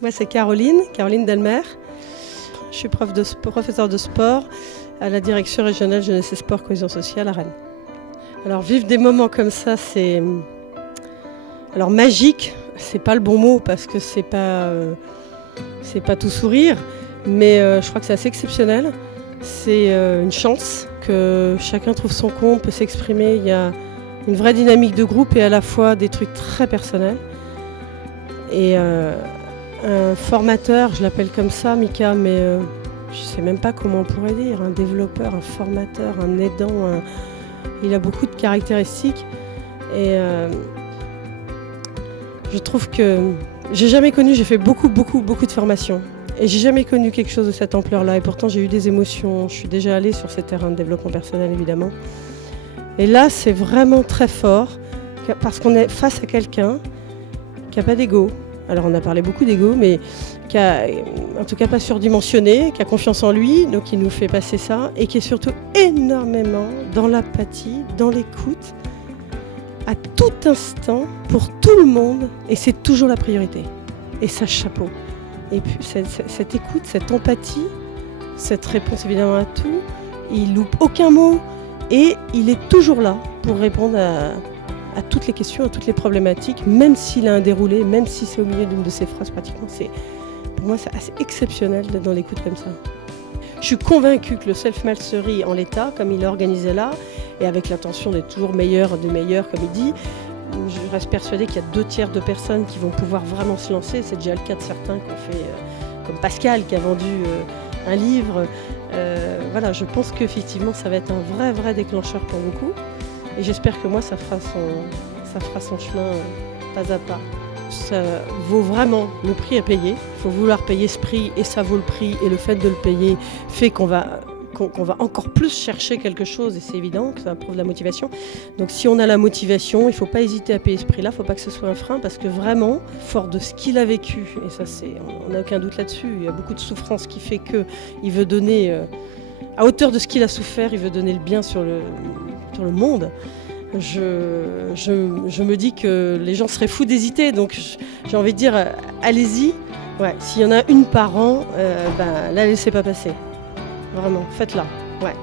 Moi, c'est Caroline Delmer. Je suis professeure de sport à la direction régionale jeunesse et sport cohésion sociale à Rennes. Alors, vivre des moments comme ça, c'est... Alors, magique, c'est pas le bon mot parce que c'est pas tout sourire, mais je crois que c'est assez exceptionnel. C'est une chance que chacun trouve son compte, peut s'exprimer. Il y a une vraie dynamique de groupe et à la fois des trucs très personnels. Et un formateur, je l'appelle comme ça, Mika, mais je ne sais même pas comment on pourrait dire, un développeur, un formateur, un aidant, il a beaucoup de caractéristiques. Et je trouve que j'ai jamais connu, j'ai fait beaucoup de formations. Et j'ai jamais connu quelque chose de cette ampleur-là. Et pourtant, j'ai eu des émotions. Je suis déjà allée sur ces terrains de développement personnel, évidemment. Et là, c'est vraiment très fort, parce qu'on est face à quelqu'un qui n'a pas d'ego. Alors, on a parlé beaucoup d'ego, mais qui a, en tout cas, pas surdimensionné, qui a confiance en lui, donc il nous fait passer ça, et qui est surtout énormément dans l'apathie, dans l'écoute, à tout instant, pour tout le monde, et c'est toujours la priorité. Et ça, chapeau. Et puis cette écoute, cette empathie, cette réponse évidemment à tout, il loupe aucun mot et il est toujours là pour répondre à toutes les questions, à toutes les problématiques, même s'il a un déroulé, même si c'est au milieu d'une de ses phrases pratiquement. Pour moi, c'est assez exceptionnel d'être dans l'écoute comme ça. Je suis convaincue que le self-mastery en l'état, comme il est organisé là, et avec l'intention d'être toujours meilleur de meilleur, comme il dit, je reste persuadée qu'il y a 2/3 de personnes qui vont pouvoir vraiment se lancer. C'est déjà le cas de certains qui ont fait, comme Pascal qui a vendu un livre. Voilà, je pense qu'effectivement ça va être un vrai déclencheur pour beaucoup. Et j'espère que moi ça fera son chemin pas à pas. Ça vaut vraiment le prix à payer. Il faut vouloir payer ce prix et ça vaut le prix. Et le fait de le payer fait qu'on va encore plus chercher quelque chose, et c'est évident que ça prouve la motivation. Donc si on a la motivation, il ne faut pas hésiter à payer ce prix-là, il ne faut pas que ce soit un frein, parce que vraiment, fort de ce qu'il a vécu, et ça on n'a aucun doute là-dessus, il y a beaucoup de souffrance qui fait qu'il veut donner, à hauteur de ce qu'il a souffert, il veut donner le bien sur le monde. Je me dis que les gens seraient fous d'hésiter, donc j'ai envie de dire, allez-y. Ouais, s'il y en a une par an, la laissez pas passer. Vraiment, faites-la. Ouais.